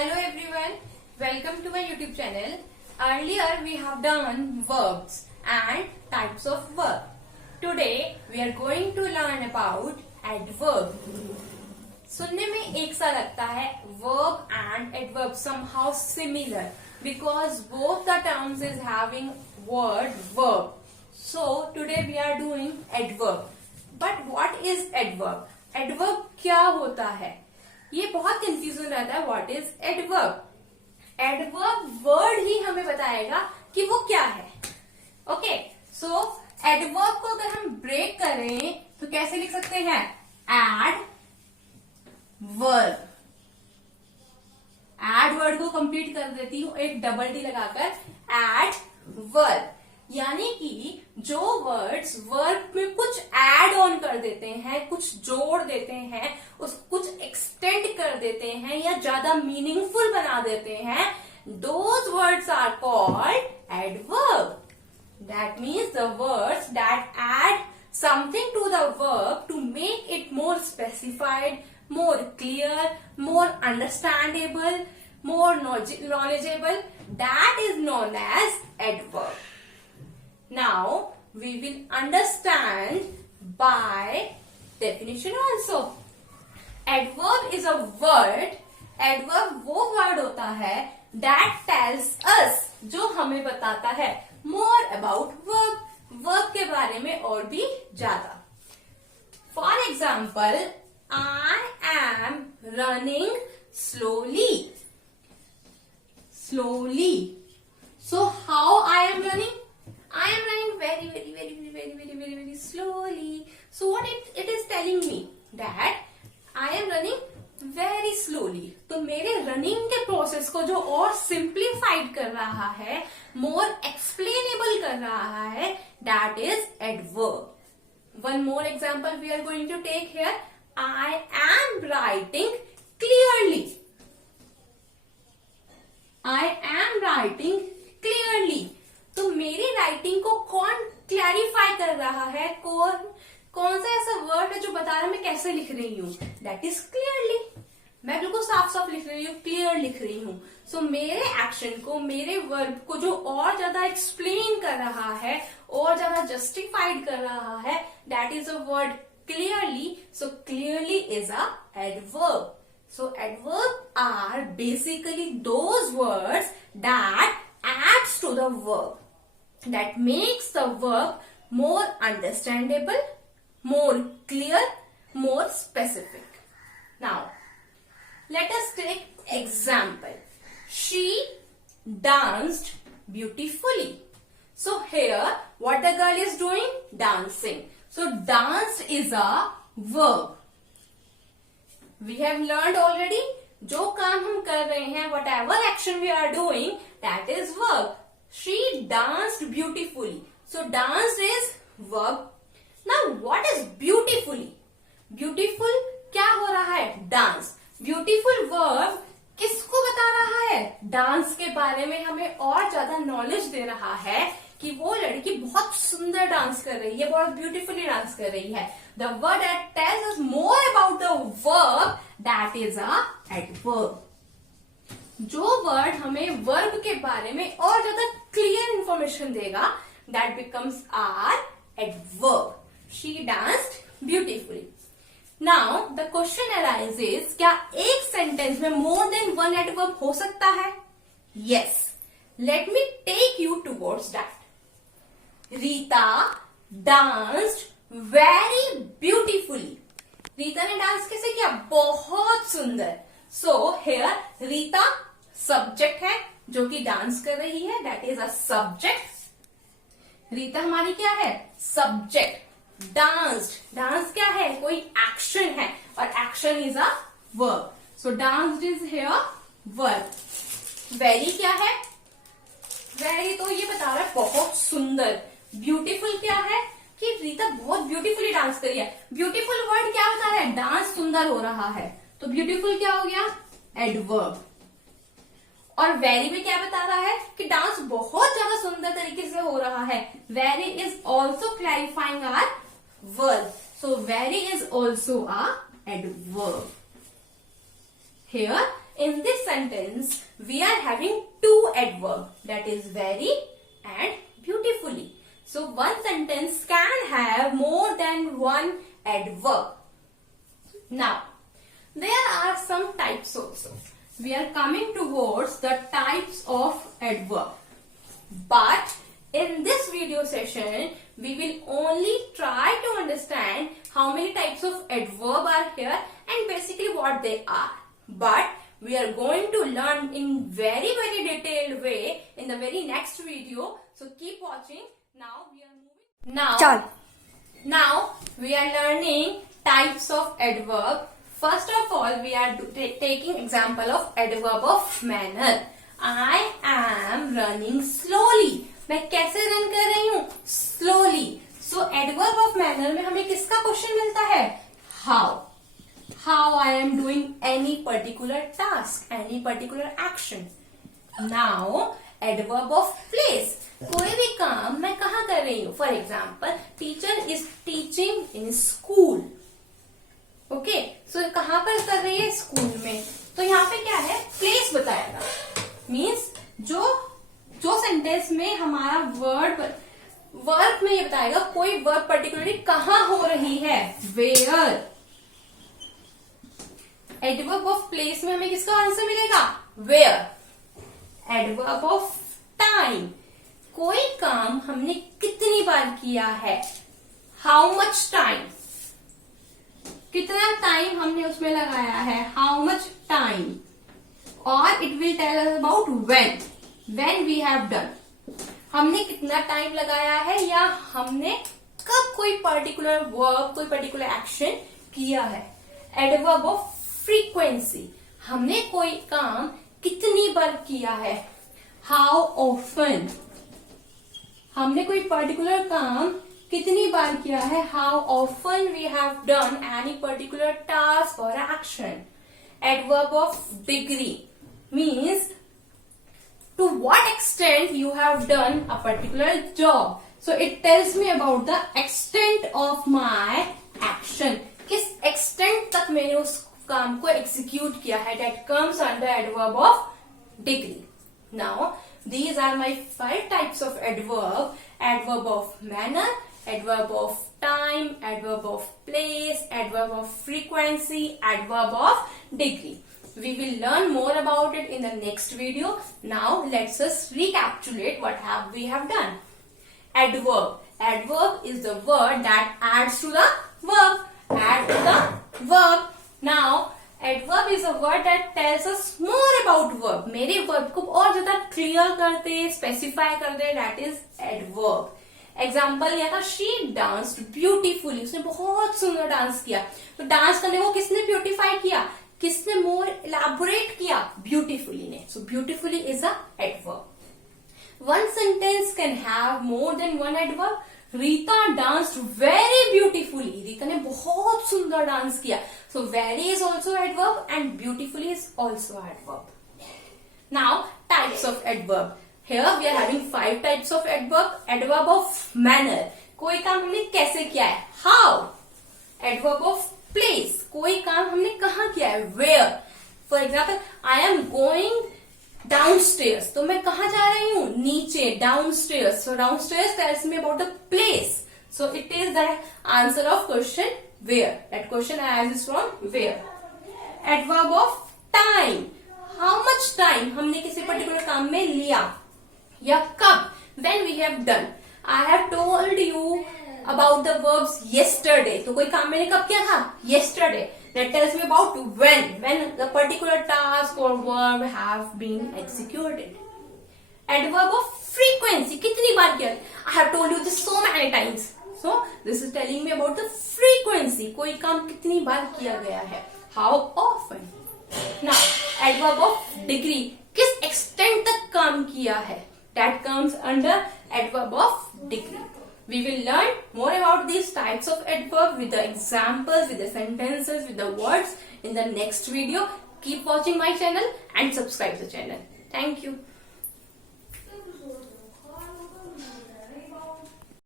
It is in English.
Hello everyone, welcome to my YouTube channel. Earlier we have done verbs and types of verb. Today we are going to learn about adverb. सुनने में एक सा लगता है verb and adverb somehow similar because both the terms is having word verb. So today we are doing adverb. But what is adverb? Adverb क्या होता है? ये बहुत कंफ्यूजन रहता है. What is adverb? Adverb word ही हमें बताएगा कि वो क्या है. ओके, सो एडवर्ब को अगर हम ब्रेक करें तो कैसे लिख सकते हैं? Adverb. एड वर्ड को कंप्लीट कर देती हूं एक डबल टी लगाकर. एड वर्ब यानी कि जो वर्ड्स वर्ब में कुछ ऐड ऑन कर देते हैं, कुछ जोड़ देते हैं, कुछ एक्सटेंड कर देते हैं या ज्यादा मीनिंगफुल बना देते हैं, those words are called adverb. That means the words that add something to the verb to make it more specified, more clear, more understandable, more knowledgeable. That is known as adverb. Now we will understand by definition also. Adverb is a word. Adverb वो word होता है that tells us, जो हमें बताता है more about verb, verb के बारे में और भी ज्यादा. For example, I am running slowly. Slowly. So how I am running? I am running very slowly. So what it is telling me? That I am running very slowly. तो मेरे running के process को जो और simplified कर रहा है, मोर explainable कर रहा है, that is adverb. One more example we are going to take here. I am writing clearly. I am writing clearly. तो मेरी राइटिंग को कौन क्लैरिफाई कर रहा है? कौन सा ऐसा वर्ड है जो बता रहा है मैं कैसे लिख रही हूँ? That is clearly. मैं बिल्कुल साफ साफ लिख रही हूँ, क्लियर लिख रही हूँ. सो मेरे एक्शन को, मेरे वर्ब को जो और ज्यादा एक्सप्लेन कर रहा है, और ज्यादा जस्टिफाइड कर रहा है, that is a word clearly. So clearly is a adverb. So adverbs are basically those words that adds to the verb, that makes the verb more understandable, more clear, more specific. Now, let us take example. She danced beautifully. So here, what the girl is doing? Dancing. So danced is a verb. We have learned already, जो काम हम कर रहे हैं, whatever action we are doing, that is verb. She danced beautifully. So danced is verb. Now what is beautifully? Beautiful क्या हो रहा है? Dance. Beautiful verb किसको बता रहा है? डांस के बारे में हमें और ज्यादा नॉलेज दे रहा है कि वो लड़की बहुत सुंदर डांस कर रही है, बहुत ब्यूटीफुली डांस कर रही है. The word that tells us more about the verb, that is a adverb. जो वर्ड हमें वर्ब के बारे में और ज्यादा क्लियर इंफॉर्मेशन देगा, that becomes our adverb. She danced beautifully. Now the question arises, क्या एक सेंटेंस में more than one adverb हो सकता है? Yes. Let me take you towards that. Rita danced very beautifully. Rita ने डांस कैसे किया? बहुत सुंदर. So here रीता सब्जेक्ट है जो कि डांस कर रही है, that is a subject. Rita हमारी क्या है? सब्जेक्ट. डांस्ड, डांस क्या है? कोई एक्शन है और action is a verb. So danced is here verb. Very क्या है? वेरी तो ये बता रहा है बहुत सुंदर. ब्यूटीफुल क्या है? कि रीता बहुत ब्यूटीफुली डांस करी है. ब्यूटीफुल वर्ड क्या बता रहा है? डांस सुंदर हो रहा है. तो ब्यूटीफुल क्या हो गया? एडवर्ब. और वेरी में क्या बता रहा है? कि डांस बहुत ज्यादा सुंदर तरीके से हो रहा है. Very is also clarifying our verb. So very is also a adverb. Here in this sentence, we are having two adverbs, that is very and beautifully. So one sentence can have more than one adverb. Now, there are some types also. We are coming towards the types of adverb. But in this video session, we will only try to understand how many types of adverb are here and basically what they are. But we are going to learn in very detailed way in the very next video. So keep watching. Now we are moving. Now we are learning types of adverb. First of all, we are taking example of adverb of manner. I am running slowly. मैं कैसे run कर रही हूँ? Slowly. So adverb of manner में हमें किसका question मिलता है? How. How I am doing any particular task, any particular action. Now adverb of place. कोई भी काम मैं कहाँ कर रही हूँ? For example, teacher is teaching in school. Okay, so कहाँ पर कर रही है? स्कूल में. तो यहाँ पे क्या है? प्लेस बताएगा. मीन्स जो सेंटेंस में हमारा वर्ब में ये बताएगा कोई वर्ब पर्टिकुलरली कहाँ हो रही है. वेयर. एडवर्ब ऑफ प्लेस में हमें किसका आंसर मिलेगा? वेयर. Adverb of time. कोई काम हमने कितनी बार किया है? How much time. कितना टाइम हमने उसमें लगाया है? How much time. और it will tell us about when we have done. हमने कितना टाइम लगाया है या हमने कब कोई पर्टिकुलर वर्ब, कोई पर्टिकुलर एक्शन किया है. Adverb of frequency. हमने कोई काम कितनी बार किया है? How often. हमने कोई पर्टिकुलर काम कितनी बार किया है? How often we have done any particular task और action. Adverb of degree means to what extent you have done a particular job. So it tells me about the extent of my action. किस extent तक मैंने उस काम को execute किया है. That comes under adverb of degree. Now these are my 5 types of adverb. Adverb of manner, adverb of time, adverb of place, adverb of frequency, adverb of degree. We will learn more about it in the next video. Now let's just recapitulate what we have done. Adverb. Adverb is the word that adds to the verb. Add to the verb. Now adverb is a word that tells us more about verb. मेरे verb को और ज्यादा clear करते, specify करते. That is adverb. Example लिया था, she danced beautifully. उसने बहुत सुंदर डांस किया. तो डांस करने को किसने ब्यूटिफाई किया? किसने मोर इलैबोरेट किया? ब्यूटिफुली ने. So beautifully is a adverb. One sentence can have more than one adverb. Rita danced very beautifully. Rita ने बहुत सुंदर डांस किया. सो very is also adverb and beautifully is also adverb. Now types of adverb. Here we are having 5 types of adverb. Adverb of manner. कोई काम हमने कैसे किया है? How. Adverb of place. कोई काम हमने कहाँ किया है? Where. For example, I am going downstairs. तो मैं कहाँ जा रही हूँ? नीचे. Downstairs. So downstairs tells me about the place. So it is the answer of question where. That question arises from where. Adverb of time. How much time हमने किसी particular काम में लिया या कब. When we have done. I have told you about the verbs yesterday. तो कोई काम मैंने कब किया था? Yesterday. That tells me about when the particular task or verb have been executed. Adverb of frequency. कितनी बार किया? I have told you this so many times. So this is telling me about the frequency. कोई काम कितनी बार किया गया है? How often. Now adverb of degree. किस extent तक काम किया है? That comes under adverb of degree. We will learn more about these types of adverb with the examples, with the sentences, with the words in the next video. Keep watching my channel and subscribe the channel. Thank you.